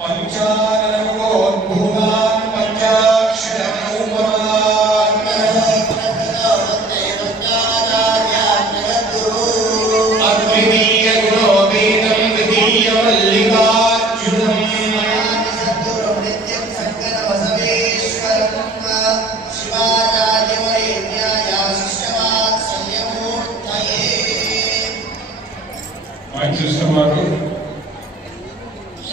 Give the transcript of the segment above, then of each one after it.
पञ्चाननमोद्भूतान् पञ्चाक्षरमनुपमान् अद्वितीयगुणो वेदं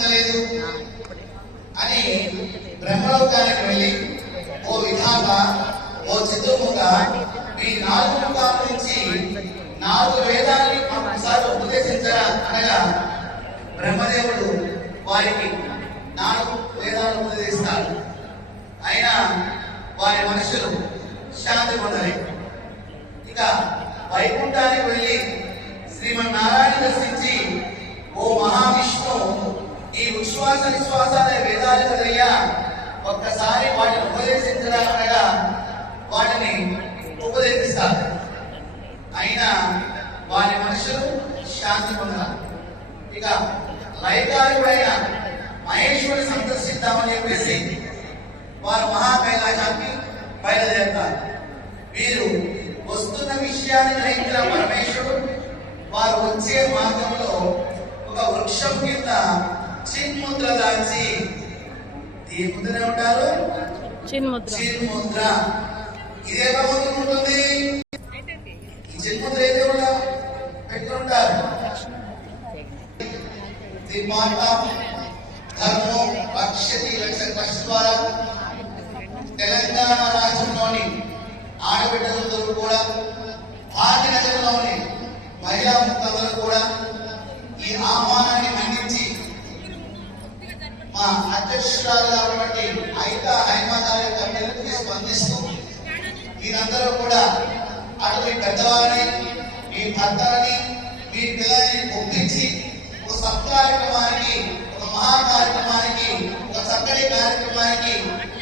పొందలేదు అని బ్రహ్మలోకానికి వెళ్ళి ఓ విధాత ఓ చతుర్ముఖ మీ నాలుగు ముఖాల నుంచి నాలుగు వేదాన్ని ఒకసారి ఉపదేశించరా అనగా బ్రహ్మదేవుడు వారికి నాలుగు వేదాలు ఉపదేశిస్తాడు. అయినా వారి మనుషులు శాంతి పొందలేదు ఇక వైకుంఠానికి వెళ్ళి శ్రీమన్నారాయణ దర్శించి ఓ మహావిష్ణువు ఈ ఉచ్ఛ్వాస నిశ్వాస అనే వేదాలు కదయ్యా. ఒక్కసారి వాటిని ఉపదేశించడా అనగా వాటిని ఉపదేశిస్తారు. అయినా వారి మనుషులు శాంతి పొందారు ఇక లైకారుడైన మహేశ్వరుని సందర్శిద్దామని చెప్పేసి వారు మహాకైలాసానికి బయలుదేరుతారు. వీరు వస్తున్న విషయాన్ని గ్రహించిన పరమేశ్వరుడు వారు వచ్చే మార్గంలో ఒక వృక్షం కింద చిన్ముద్ర దాల్చి ఈ ముద్రనే ఉంటారు? చిన్ముద్ర. చిన్ముద్ర. ఇదే ప్రభుత్వం ఉంటుంది. ఈ చిన్ముద్ర ఏది కూడా పెట్టుకుంటారు? ధర్మో ద్వారా తెలంగాణ రాష్ట్రంలోని ఆడబిడ్డలందరూ కూడా భాగ్యనగరంలోని మహిళా ముఖ్యులందరూ కూడా ఈ ఆహ్వానాన్ని మా అధ్యక్షురాలుగా ఐత ఐతా హైమాదారి యొక్క పిలుపుకి స్పందిస్తూ మీరందరూ కూడా అటు మీ పెద్దవారిని మీ భర్తని మీ పిల్లల్ని ఒప్పించి ఒక సత్కార్యక్రమానికి ఒక మహా కార్యక్రమానికి ఒక చక్కటి కార్యక్రమానికి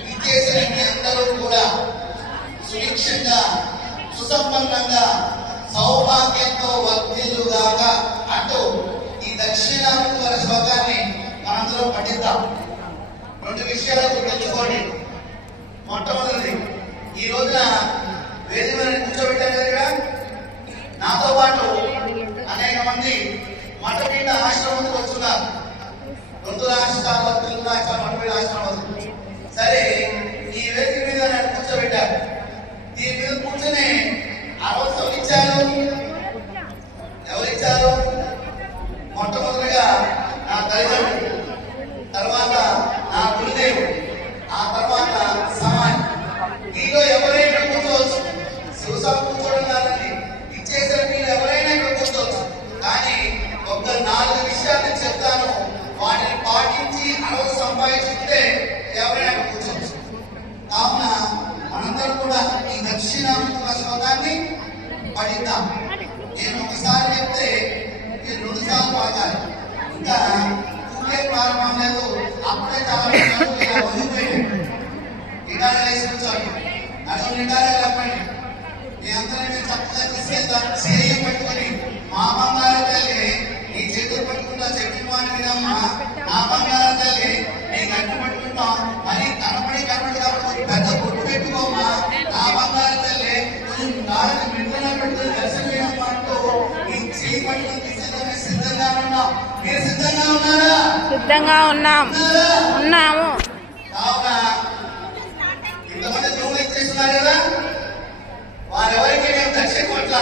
విచ్చేసిన మీ అందరూ కూడా సుభిక్షంగా సుసంపన్నంగా సౌభాగ్యంతో వర్తిల్లుగాక అంటూ ఈ దక్షిణాను వారి బాధ్యత. రెండు విషయాలు గుర్తుంచుకోండి. మొట్టమొదటిది ఈ రోజున వేదిక మీద కూర్చోబెట్టారు కదా నాతో పాటు అనేక మంది మఠపీఠ ఆశ్రమంకి వస్తున్నారు. రెండు రాష్ట్రాలు తెలుగు రాష్ట్రాలు మఠపీఠ ఆశ్రమాలు. సరే ఈ వేదిక మీద నన్ను కూర్చోబెట్టారు. దీని మీద కూర్చొని ఆ రోజు ఇచ్చారు. పడిద్దాం నేను ఒకసారి చెప్తే మీరు రెండు సార్లు పడతారు ఇంకా ఊరికే ప్రారంభం లేదు అప్పుడే చాలా మంది ఇలా వంగిపోయింది వేసి కూర్చోండి. నడుము నిటారే చెప్పండి. మీ అందరం మీరు చక్కగా తీసుకెళ్తాం చేయం పట్టుకొని మా బంగారు తల్లి నీ చేతులు పట్టుకుంటా చెట్టు మాని వినమ్మా నా బంగారు తల్లి నీ గట్టు పట్టుకుంటాం అని సిద్ధంగా ఉన్నాం? ఉన్నాము. వారెవరికి మేము దక్షిణ కొట్ల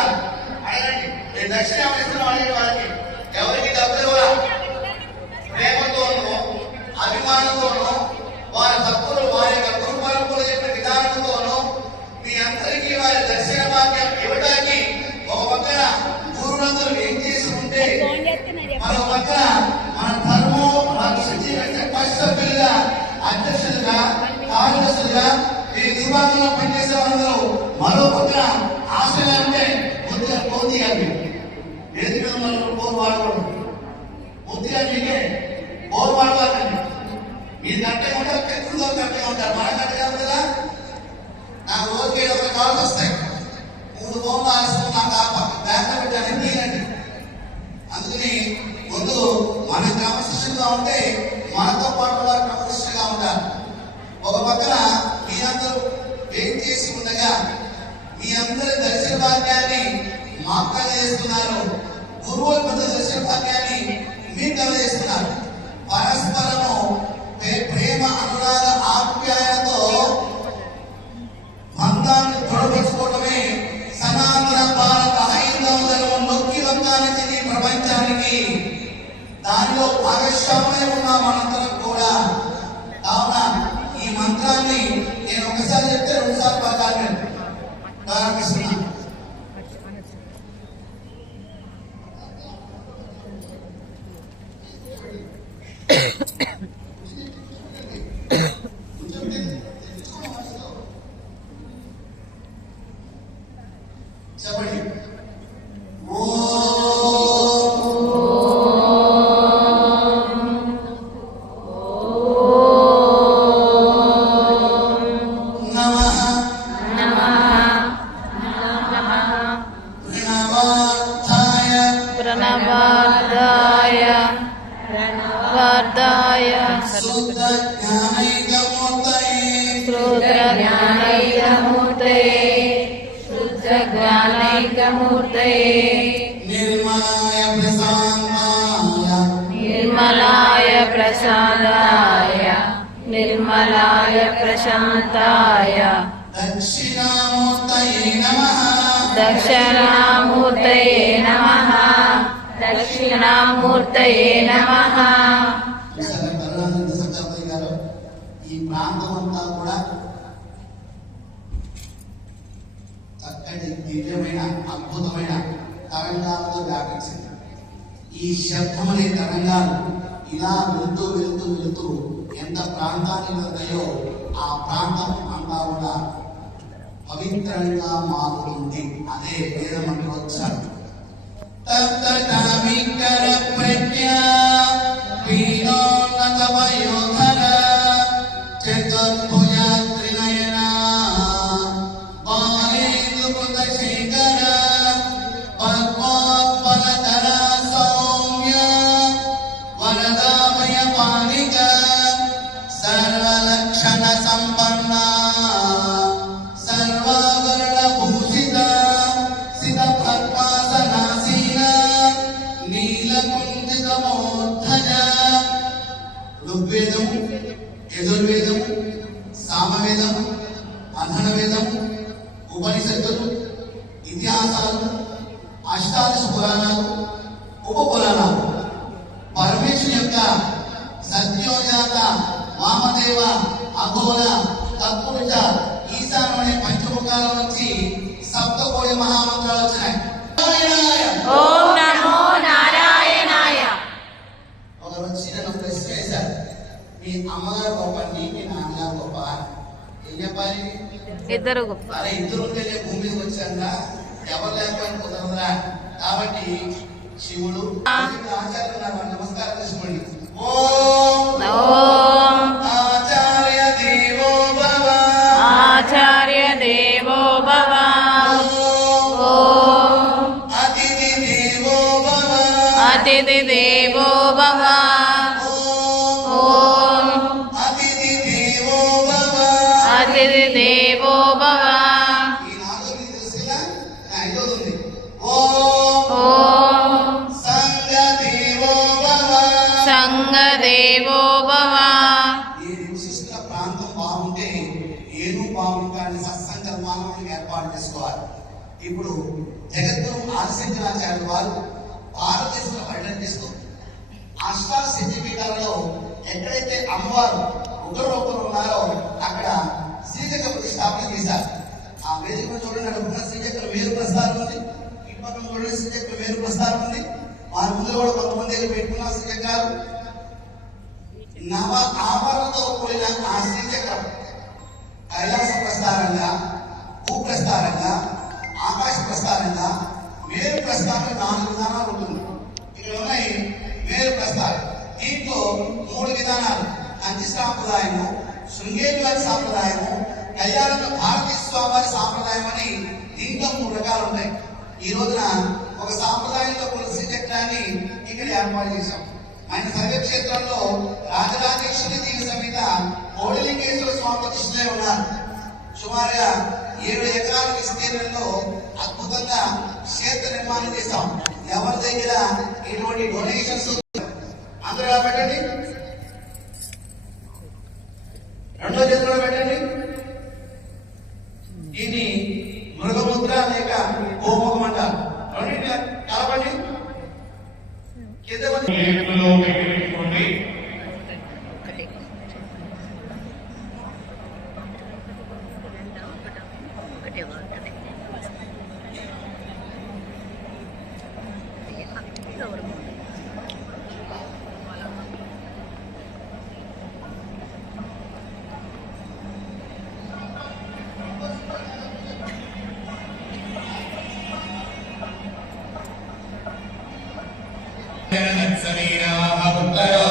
అడగండి. నేను దక్షిణ ఎవరు ఇస్తున్నాం అడగండి వాళ్ళకి. ఎవరికి డబ్బులు ఇవ్వరా ప్రేమతోనూ అభిమానంతోనూ వారి భక్తులు వారి యొక్క చెప్పిన విధానంతోనూ మీ అందరికీ వారి దర్శన భాగ్యం ఇవ్వడానికి ఒక పక్కన గురువులందరూ ఏం చేసి ఉంటే మరో పక్కన మన ధర్మం రక్షించి కష్ట పిల్ల అధ్యక్షులుగా కార్యదర్శులుగా ఈ నిర్వాహంలో పనిచేసే వాళ్ళందరూ మరో పక్క ఆశగా ఉంటే కొద్దిగా పోతీయాలి చేయాలి. వేదిక మీద ఉన్న ఫోన్ వాడకూడదు పూర్తిగా మీకే. ఫోన్ వాడవాలండి మీరు కరెక్ట్గా ఉంటారు కరెక్ట్గా కరెక్ట్గా ఉంటారు మన కరెక్ట్గా ఉంది నాకు రోజుకి ఏడు వందల కాల్స్ వస్తాయి. మూడు ఫోన్లు ఆలస్యం నాకు ఆ పక్క బ్యాంక్ పెట్టాను తీయండి అందుకని ముందు మన క్రమశిక్షణగా ఉంటే మనతో పాటు వారు క్రమశిక్షణగా ఉంటారు. ఒక పక్కన మీ అందరూ వెయిట్ చేసి ఉండగా మీ అందరి దర్శన భాగ్యాన్ని మాకు కలగజేస్తున్నారు గురువుల మధ్య దర్శన భాగ్యాన్ని మీకు కలగజేస్తున్నారు పరస్పరము ప్రేమ అనురాగ ఆప్యాయతో బంధాన్ని దృఢపరచుకోవడమే సనాతన భారత హైందవ ధర్మం నొక్కి వందానికి ప్రపంచానికి దానిలో భాగస్వామ్యం ఉన్న మనందరం కూడా. కావున ఈ మంత్రాన్ని నేను ఒకసారి చెప్తే రెండుసార్లు పలకాలి. ప్రారంభిస్తున్నాను य श्रोत्रज्ञानैकमूर्तये शुद्धज्ञानैकमूर्तये निर्मलाय प्रसादाय निर्मलाय प्रशान्ताय। दक्षिणामूर्तये नमः दक्षिणामूर्तये नमः। దక్షిణామూర్తయే నమః. గారు ఈ ప్రాంతం అంతా కూడా చక్కటి దివ్యమైన అద్భుతమైన తరంగాలతో వ్యాపించింది. ఈ శబ్దం అనే తరంగాలు. ఇలా వెళుతూ వెళుతూ వెళుతూ ఎంత ప్రాంతాన్ని వెళ్తాయో ఆ ప్రాంతం అంతా కూడా పవిత్రంగా మారుతుంది. అదే వేదమంత్రోచ్చారం. Tata, tata, mi cara. ఇతిహాసాలు అష్టాదశ పురాణాలు ఉప పురాణాలు పరమేశ్వరు యొక్క సత్యోజాత వామదేవ అఘోర తత్పురుష ఈశానం అనే పంచముఖాల నుంచి సప్తకోటి మహామంత్రాలు వచ్చినాయి. ఒకరు వచ్చి నన్ను ప్రశ్న వేశారు మీ అమ్మగారు గొప్పండి మీ నాన్నగారు గొప్ప. ఏం చెప్పాలి? ఇద్దరు గొప్ప. ఇద్దరు మీదకి వచ్చాక ఎవరు లేకపోయినా కుదరదురా కాబట్టి శివుడు ఆచార్యులు నమస్కారం చేసుకోండి. ఆచార్య దేవో భవ. ఆచార్య దేవో భవ. ఓం ఓం. అతిథి దేవో భవ. అతిథి దేవో భవ. ఏర్పాటు చేసుకోవాలి. ఇప్పుడు జగద్గురు ఆదిశంకరాచార్యులు వారు భారతదేశంలో పర్యటన చేస్తూ అష్టాశక్తి పీఠాలలో ఎక్కడైతే అమ్మవారు ఉగ్ర రూపంలో ఉన్నారో అక్కడ శ్రీచక్ర ప్రతిష్టాపన చేశారు. ఆ వేదిక చూడండి అక్కడ ఉన్న శ్రీచక్ర వేరు ప్రస్థానం ఉంది. ఈ పక్కన చూడండి శ్రీచక్ర వేరు ప్రస్థానం ఉంది. వారి ముందు కూడా కొంతమంది దగ్గర పెట్టుకున్న శ్రీచక్రాలు నవ ఆభరణతో కూడిన ఆ శ్రీచక్రం కైలాస ప్రస్థానంగా ప్రస్థానంగా ఆకాశ ప్రస్థానంగా వేరు ప్రస్థానం నాలుగు విధానాలు ఉంటుంది. ఇక్కడ ఉన్నాయి వేరు ప్రస్థానం దీంట్లో మూడు విధానాలు. కంచి సాంప్రదాయము శృంగేరి వారి సాంప్రదాయము కళ్యాణంలో భారతీయ స్వామివారి సాంప్రదాయం అని దీంట్లో మూడు రకాలు ఉన్నాయి ఈ రోజున ఒక సాంప్రదాయంలో కూడిన చక్రాన్ని ఇక్కడ ఏర్పాటు చేశాం. ఆయన సర్వక్షేత్రంలో రాజరాజేశ్వరి దేవి సమేత కోడిలింగేశ్వర స్వామి ప్రతిష్ఠలే ఉన్నారు. సుమారుగా ఏడు ఎకరాల విస్తీర్ణంలో అద్భుతంగా క్షేత్ర నిర్మాణం చేశాం ఎవరి దగ్గర ఇటువంటి డొనేషన్స్ అందరూ పెట్టండి. రెండో చేతిలో పెట్టండి. దీన్ని మృగముద్ర లేక గోముఖం అంటారు. కలపండి. కింద మీకు ఇచ్చిన